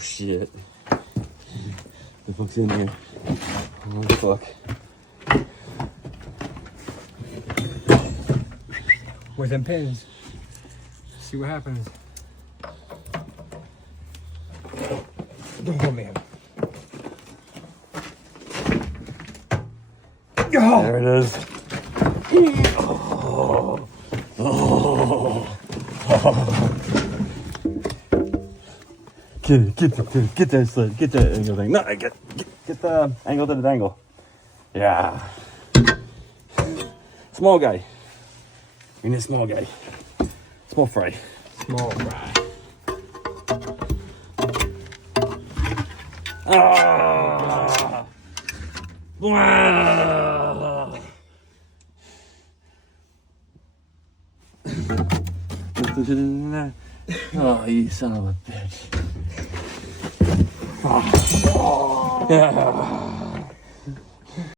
shit. The fuck's in here? Oh fuck. With them pins. See what happens. Oh man. Oh. There it is. Oh. Oh. Get that slit. Get that angle thing. No, get the angle to the dangle. Yeah. Small guy. We need a small guy. Small fry. Small fry. Ah! Wow! Oh, you son of a bitch. Oh. Yeah.